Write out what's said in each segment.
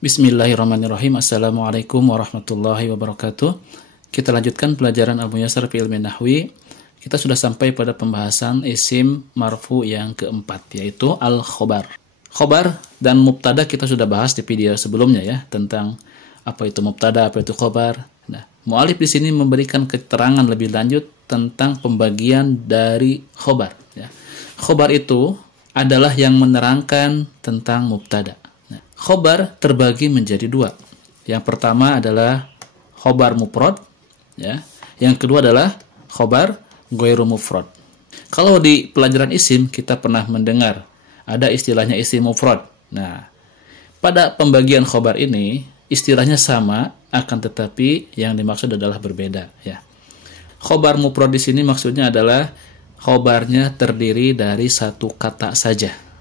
Bismillahirrahmanirrahim. Assalamualaikum warahmatullahi wabarakatuh. Kita lanjutkan pelajaran Al-Muyassar fi Ilmi Nahwi. Kita sudah sampai pada pembahasan isim marfu yang keempat, yaitu al-khobar. Khobar dan mubtada kita sudah bahas di video sebelumnya ya, tentang apa itu mubtada, apa itu khobar. Nah, mu'alif di sini memberikan keterangan lebih lanjut tentang pembagian dari khobar. Ya. Khobar itu adalah yang menerangkan tentang mubtada. Khobar terbagi menjadi dua. Yang pertama adalah khobar mufrad, ya. Yang kedua adalah khobar ghairu mufrad. Kalau di pelajaran isim kita pernah mendengar ada istilahnya isim mufrad. Nah, pada pembagian khobar ini istilahnya sama, akan tetapi yang dimaksud adalah berbeda, ya. Khobar mufrad di sini maksudnya adalah khobarnya terdiri dari satu kata saja.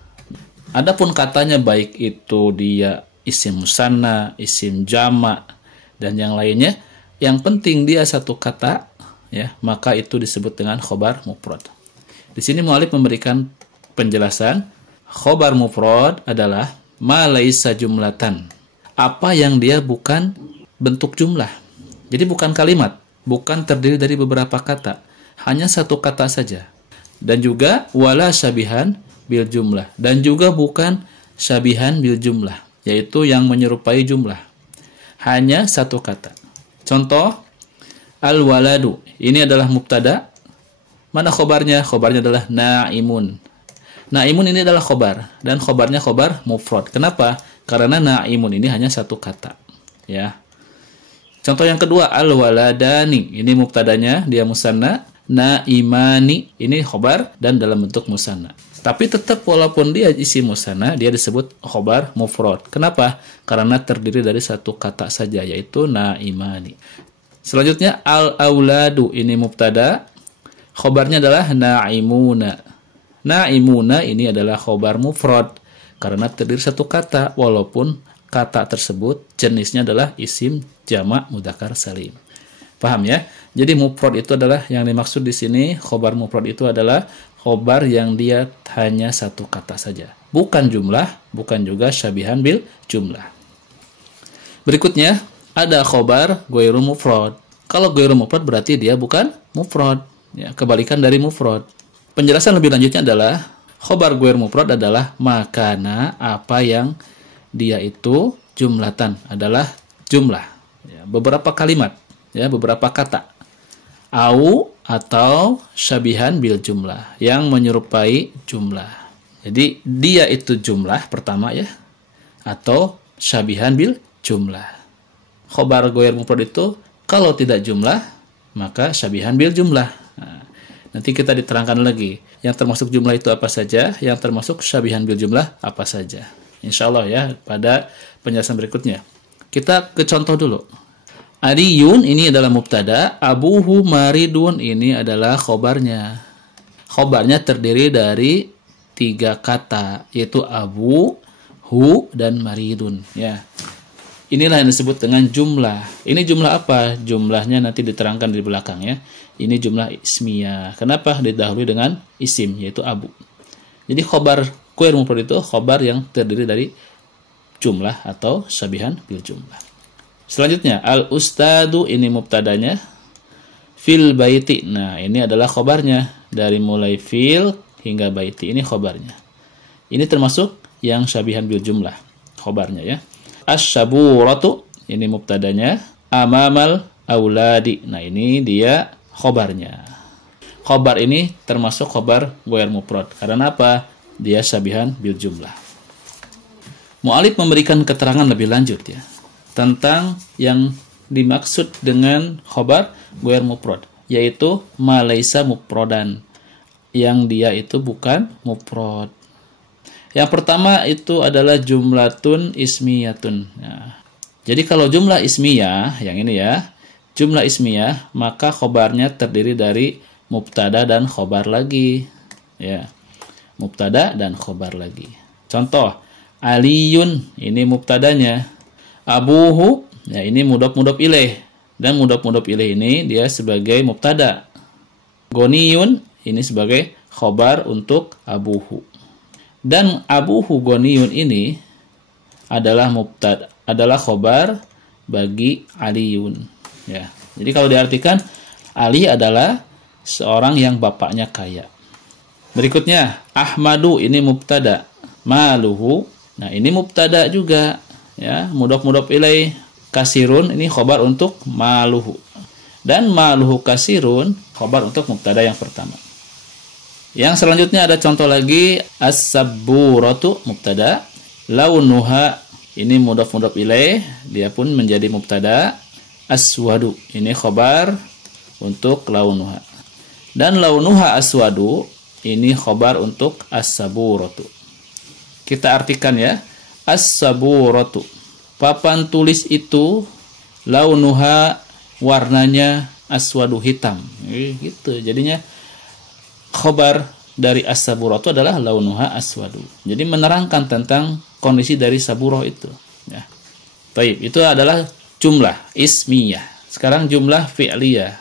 Adapun katanya baik itu dia isim musanna, isim jamak, dan yang lainnya, yang penting dia satu kata, ya, maka itu disebut dengan khobar mufrad. Di sini mu'alif memberikan penjelasan, khobar mufrad adalah ma laisa jumlatan, apa yang dia bukan bentuk jumlah. Jadi bukan kalimat, bukan terdiri dari beberapa kata, hanya satu kata saja. Dan juga wala syabihan bil jumlah, dan juga bukan syabihan bil jumlah, yaitu yang menyerupai jumlah, hanya satu kata. Contoh, al waladu, ini adalah mubtada. Mana khobarnya? Khobarnya adalah naimun. Naimun ini adalah khobar, dan khobarnya khobar mufrad. Kenapa? Karena naimun ini hanya satu kata, ya. Contoh yang kedua, al waladani, ini mubtadanya dia musanna. Naimani, ini khobar dan dalam bentuk musanna. Tapi tetap walaupun dia isi musanna, dia disebut khobar mufrad. Kenapa? Karena terdiri dari satu kata saja, yaitu naimani. Selanjutnya, al-auladu, ini mubtada. Khobarnya adalah naimuna. Naimuna ini adalah khobar mufrad. Karena terdiri satu kata, walaupun kata tersebut jenisnya adalah isim jamak mudzakkar salim. Paham ya? Jadi mufrad itu adalah yang dimaksud di sini, khobar mufrad itu adalah khobar yang dia hanya satu kata saja. Bukan jumlah, bukan juga syabihan bil jumlah. Berikutnya, ada khobar ghairu mufrad. Kalau ghairu mufrad berarti dia bukan mufrad. Ya, kebalikan dari mufrad. Penjelasan lebih lanjutnya adalah, khobar ghairu mufrad adalah makana apa yang dia itu jumlatan, adalah jumlah. Ya, beberapa kalimat. Ya, beberapa kata. Au atau syabihan bil jumlah, yang menyerupai jumlah. Jadi dia itu jumlah pertama ya, atau syabihan bil jumlah. Khobar ghairu mufrad itu kalau tidak jumlah maka syabihan bil jumlah. Nah, nanti kita diterangkan lagi yang termasuk jumlah itu apa saja, yang termasuk syabihan bil jumlah apa saja. Insyaallah ya pada penjelasan berikutnya. Kita ke contoh dulu. Ariyun ini adalah mubtada, abuhu maridun ini adalah khobarnya. Khobarnya terdiri dari tiga kata, yaitu abu, hu, dan maridun. Ya. Inilah yang disebut dengan jumlah. Ini jumlah apa? Jumlahnya nanti diterangkan di belakang ya. Ini jumlah ismiyah. Kenapa didahului dengan isim, yaitu abu. Jadi khobar ghairu mufrad itu khobar yang terdiri dari jumlah atau syabihan bil jumlah. Selanjutnya, al-ustadu ini mubtadanya, fil baiti. Nah, ini adalah khobarnya. Dari mulai fil hingga baiti, ini khobarnya. Ini termasuk yang syabihan bil jumlah, khobarnya ya. Asyaburatu, ini mubtadanya, amamal auladi. Nah, ini dia khobarnya. Khobar ini termasuk khobar ghairu mufrad. Karena apa? Dia syabihan bil jumlah. Mu'alif memberikan keterangan lebih lanjut ya, tentang yang dimaksud dengan khobar ghairu mufrad, yaitu ma laisa mufradan, yang dia itu bukan mufrad. Yang pertama itu adalah jumlatun ismiyatun. Nah, jadi kalau jumlah ismiyah, yang ini ya, jumlah ismiyah, maka khobarnya terdiri dari mubtada dan khobar lagi. Ya, mubtada dan khobar lagi. Contoh, aliyun, ini mubtadanya. Abuhu, ya ini mudhof ilaih, dan mudhof ilaih ini dia sebagai mubtada. Goniyun ini sebagai khobar untuk abuhu. Dan abuhu goniyun ini adalah mubtada, adalah khobar bagi Aliun. Ya. Jadi kalau diartikan, Ali adalah seorang yang bapaknya kaya. Berikutnya, Ahmadu ini mubtada, maluhu. Nah, ini mubtada juga, ya, mudhof ilaih. Kasirun ini khobar untuk maluhu. Dan maluhu kasirun khobar untuk mubtada yang pertama. Yang selanjutnya ada contoh lagi, as-sabburatu mubtada, launuha ini mudhof ilaih, dia pun menjadi mubtada. Aswadu ini khobar untuk launuha. Dan launuha aswadu ini khobar untuk as-saburatu. Kita artikan ya, as-saburatu, papan tulis itu, launuha warnanya, aswadu hitam. Gitu. Jadinya khobar dari as-saburatu adalah launuha aswadu. Jadi menerangkan tentang kondisi dari saburoh itu. Ya. Baik, itu adalah jumlah ismiyah. Sekarang jumlah fi'liyah.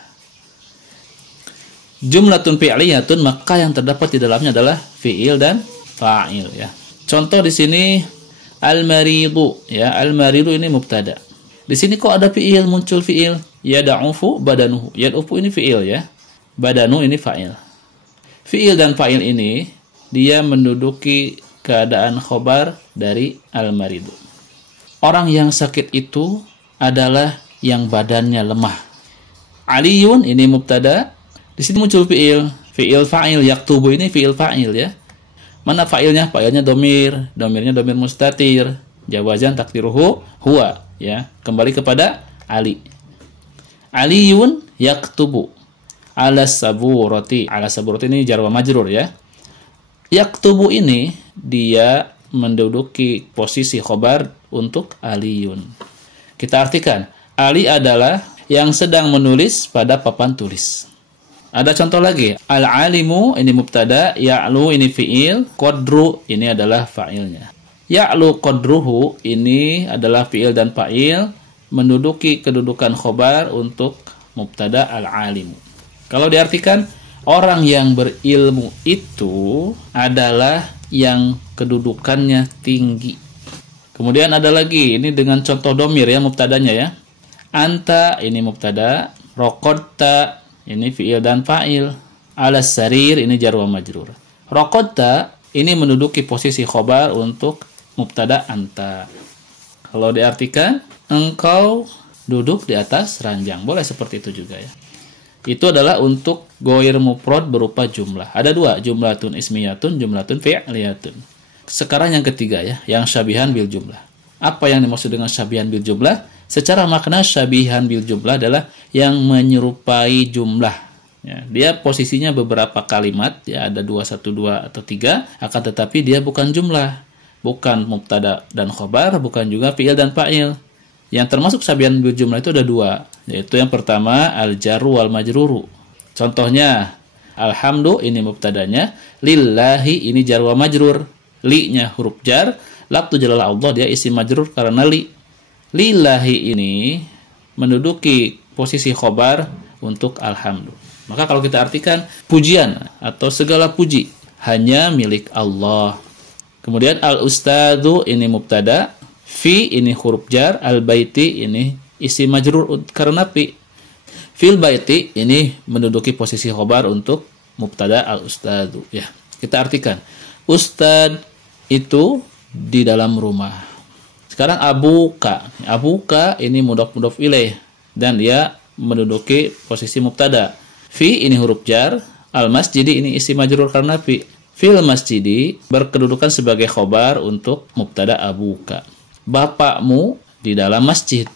Jumlatun fi'liyatun, maka yang terdapat di dalamnya adalah fi'il dan fa'il, ya. Contoh di sini al-maridu, ya. Al-maridu ini mubtada. Di sini kok ada fi'il, muncul fi'il. Yad'ufu badanuhu. Yad'ufu ini fi'il, ya. Badanu ini fa'il. Fi'il dan fa'il ini dia menduduki keadaan khobar dari al-maridu. Orang yang sakit itu adalah yang badannya lemah. Aliyun ini mubtada. Di sini muncul fi'il, fi'il fa'il, yaktubu ini fi'il fa'il, ya. Mana fa'ilnya? Fa'ilnya domir, domirnya domir mustatir, jawazan takdiruhu huwa, ya. Kembali kepada Ali. Aliyun yaktubu ala saburati. Ala saburati ini jar wa majrur, ya. Yaktubu ini dia menduduki posisi khobar untuk Aliyun. Kita artikan, Ali adalah yang sedang menulis pada papan tulis. Ada contoh lagi, al-alimu ini mubtada, ya'lu ini fi'il, qadru ini adalah fa'ilnya. Ya'lu qadruhu ini adalah fi'il dan fa'il, menduduki kedudukan khobar untuk mubtada al-alimu. Kalau diartikan, orang yang berilmu itu adalah yang kedudukannya tinggi. Kemudian ada lagi, ini dengan contoh domir, ya, mubtadanya, ya. Anta ini mubtada, raqadta ini fi'il dan fa'il. Alas sarir ini jar wa majrur. Raqadta ini menduduki posisi khobar untuk mubtada anta. Kalau diartikan, engkau duduk di atas ranjang. Boleh seperti itu juga, ya. Itu adalah untuk ghair mufrad berupa jumlah. Ada dua, jumlatun ismiyatun, jumlatun fi'liyatun. Sekarang yang ketiga, ya, yang syabihan bil jumlah. Apa yang dimaksud dengan syabihan bil jumlah? Secara makna syabihan bil jumlah adalah yang menyerupai jumlah. Ya, dia posisinya beberapa kalimat, ya, ada 2, 1, 2 atau 3, akan tetapi dia bukan jumlah, bukan mubtada dan khobar, bukan juga fi'il dan fa'il. Yang termasuk syabihan bil jumlah itu ada 2, yaitu yang pertama al-jarru wal majruru. Contohnya alhamdu ini mubtadanya, lillahi ini jar wa majrur, li-nya huruf jar, lafdzu jalalah Allah dia isim majrur karena li. Lillahi ini menduduki posisi khobar untuk alhamdu. Maka kalau kita artikan, pujian atau segala puji hanya milik Allah. Kemudian al-ustadzu ini mubtada, fi ini huruf jar, al-baiti ini isim majrur karena fi. Fil baiti ini menduduki posisi khobar untuk mubtada al-ustadzu, ya. Kita artikan, ustad itu di dalam rumah. Sekarang abuka. Abuka ini mudhof ilaih dan dia menduduki posisi mubtada. Fi ini huruf jar, al-masjidi ini isim majrur karena fi. Fil masjidi berkedudukan sebagai khobar untuk mubtada abuka. Bapakmu di dalam masjid.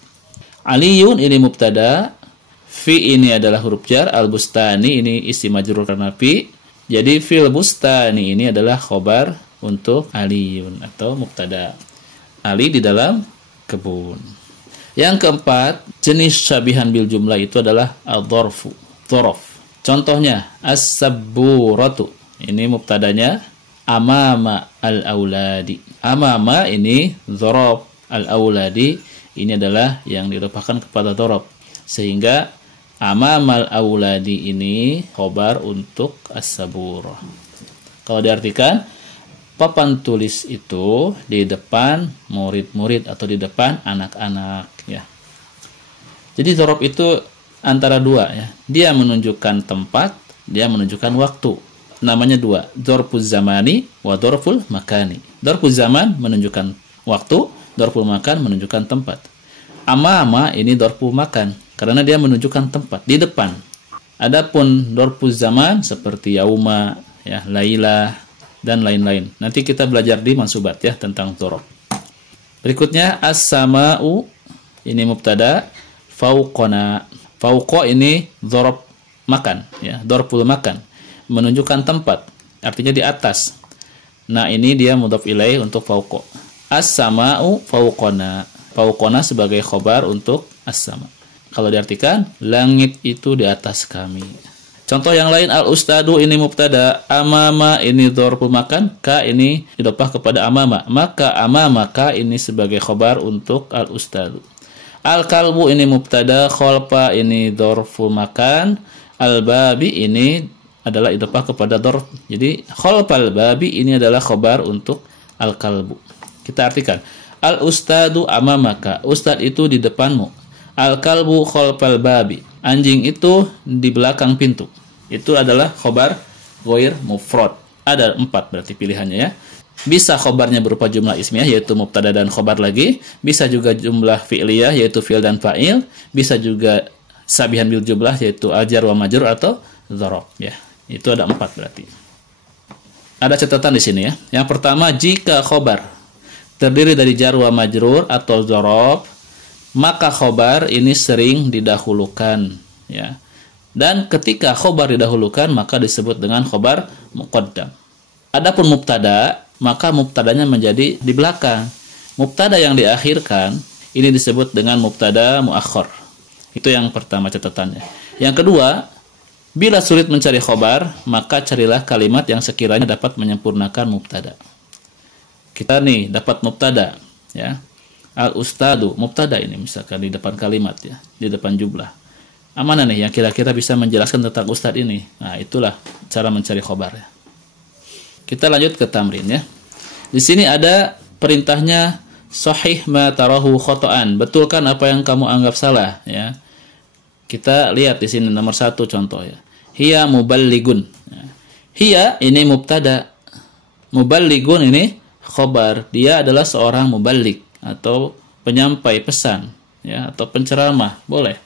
Aliyun ini mubtada, fi ini adalah huruf jar, al-bustani ini isim majrur karena fi. Jadi fil bustani ini adalah khobar untuk Aliyun atau mubtada. Ali di dalam kebun. Yang keempat, jenis syabihan bil jumlah itu adalah al-dhorfu, dhorof. Contohnya, as-sabburatu. Ini mubtadanya, amama al-auladi. Amama ini dhorof, al-auladi ini adalah yang dirupahkan kepada dhorof. Sehingga amama al-auladi ini khobar untuk as-sabur. Kalau diartikan, papan tulis itu di depan murid-murid atau di depan anak-anak ya. Jadi dzaraf itu antara dua ya. Dia menunjukkan tempat, dia menunjukkan waktu. Namanya dua, dzarfuz zamani wa dzarful makani. Dzarfuz zaman menunjukkan waktu, dzarful makan menunjukkan tempat. Amama ini dzarful makan karena dia menunjukkan tempat di depan. Adapun dzarfuz zaman seperti yauma, ya, laila dan lain-lain. Nanti kita belajar di mansubat ya tentang dzaraf. Berikutnya as-sama'u ini mubtada, fauqona. Fauqa ini dzaraf makan ya, dzarful makan menunjukkan tempat, artinya di atas. Nah, ini dia mudhaf ilaih untuk fauqa. As-sama'u fauqona. Fauqona sebagai khobar untuk as-sama. Kalau diartikan, langit itu di atas kami. Contoh yang lain, al-ustadu ini mubtada, amama ini dzarful makan, ka ini idhofah kepada amama. Maka amama ka ini sebagai khobar untuk al-ustadu. Al-kalbu ini mubtada, khalfa ini dzarful makan, al-babi ini adalah idhofah kepada dzarf. Jadi khalfal babi ini adalah khobar untuk al-kalbu. Kita artikan, al-ustadu amamaka, ustad itu di depanmu. Al-kalbu khalfal babi, anjing itu di belakang pintu. Itu adalah khobar ghair mufrad. Ada 4 berarti pilihannya ya. Bisa khobarnya berupa jumlah ismiyah yaitu mubtada dan khobar lagi, bisa juga jumlah fi'liyah yaitu fi'il dan fa'il, bisa juga sabihan bil jumlah yaitu ajar wa majrur atau dzaraf ya. Itu ada 4 berarti. Ada catatan di sini ya. Yang pertama, jika khobar terdiri dari jar wa majrur atau dzaraf, maka khobar ini sering didahulukan ya. Dan ketika khobar didahulukan maka disebut dengan khobar muqaddam. Adapun mubtada, maka mubtadanya menjadi di belakang. Mubtada yang diakhirkan ini disebut dengan mubtada muakhar. Itu yang pertama catatannya. Yang kedua, bila sulit mencari khobar, maka carilah kalimat yang sekiranya dapat menyempurnakan mubtada. Kita nih dapat mubtada ya. Al-ustadu, mubtada ini misalkan di depan kalimat ya, di depan jumlah. Mana nih yang kira-kira bisa menjelaskan tentang ustad ini? Nah, itulah cara mencari khobar ya. Kita lanjut ke tamrin ya. Di sini ada perintahnya sahih ma tarahu khotoan. Betulkan apa yang kamu anggap salah ya. Kita lihat di sini nomor 1 contoh ya. Hiya muballigun. Hiya ini mubtada. Muballigun ini khobar. Dia adalah seorang muballig atau penyampai pesan ya, atau penceramah, boleh.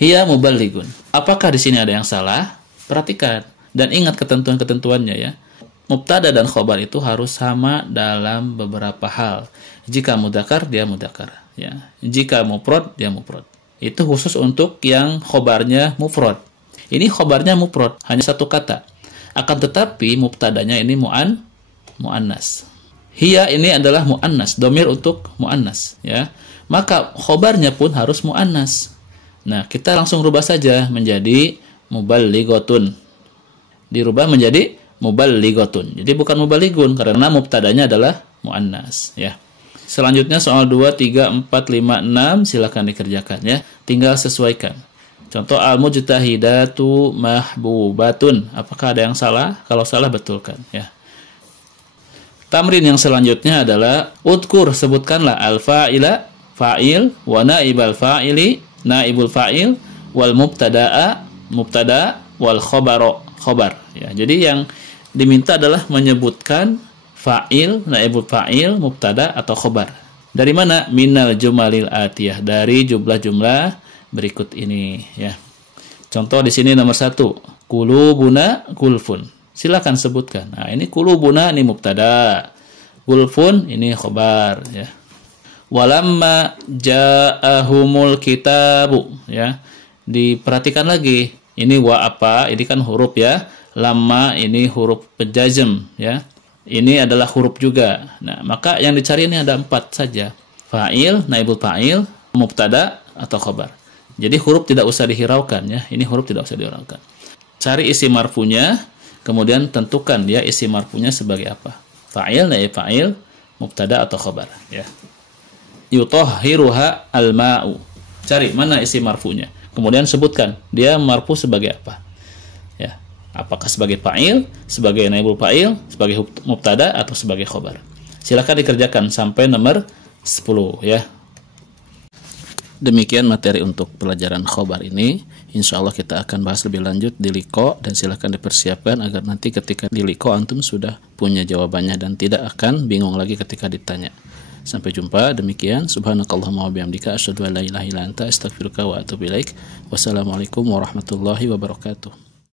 Hiya muballigun. Apakah di sini ada yang salah? Perhatikan dan ingat ketentuan-ketentuannya ya. Mubtada dan khobar itu harus sama dalam beberapa hal. Jika mudzakkar dia mudzakkar ya. Jika mufrad dia mufrad. Itu khusus untuk yang khobarnya mufrad. Ini khobarnya mufrad, hanya satu kata. Akan tetapi mubtadanya ini muannas. Hiya ini adalah muannas, domir untuk muannas ya. Maka khobarnya pun harus muannas. Nah, kita langsung rubah saja menjadi muballighatun. Dirubah menjadi muballighatun. Jadi bukan muballigun karena mubtadanya adalah muannas ya. Selanjutnya soal 2, 3, 4, 5, 6 silakan dikerjakan ya. Tinggal sesuaikan. Contoh al-mujtahidatu mahbubatun. Apakah ada yang salah? Kalau salah betulkan ya. Tamrin yang selanjutnya adalah udkur, sebutkanlah al-fa'ila, fa'il, wa naibal fa'ili, naibul fa'il, wal mubtada'a, mubtada, wal khobar ya. Jadi yang diminta adalah menyebutkan fa'il, naibul fa'il, mubtada atau khobar. Dari mana? Minal jumalil atiyah, dari jumlah-jumlah berikut ini ya. Contoh di sini nomor 1, kulubuna gulfun. Silakan sebutkan. Nah, ini kulubuna ini mubtada. Gulfun ini khobar ya. Walamma ja'ahumul kitabu ya. Diperhatikan lagi. Ini wa apa? Ini kan huruf ya. Lamma ini huruf pejazm ya. Ini adalah huruf juga. Nah, maka yang dicari ini ada 4 saja. Fa'il, naibul fa'il, mubtada atau khobar. Jadi huruf tidak usah dihiraukan ya. Ini huruf tidak usah dihiraukan. Cari isi marfunya, kemudian tentukan dia isi marfunya sebagai apa. Fa'il, naib fa'il, mubtada atau khobar ya. Yutahhiruha al-ma'u. Cari mana isi marfunya. Kemudian sebutkan dia marfu sebagai apa. Ya. Apakah sebagai fa'il, sebagai naibul fa'il, sebagai mubtada, atau sebagai khobar. Silakan dikerjakan sampai nomor 10 ya. Demikian materi untuk pelajaran khobar ini. Insya Allah kita akan bahas lebih lanjut di liko, dan silakan dipersiapkan agar nanti ketika di liko antum sudah punya jawabannya dan tidak akan bingung lagi ketika ditanya. Sampai jumpa. Demikian, subhanakallahumma wa bihamdika asyhadu an la ilaha illa anta astaghfiruka wa atubu ilaik. Wassalamualaikum warahmatullahi wabarakatuh.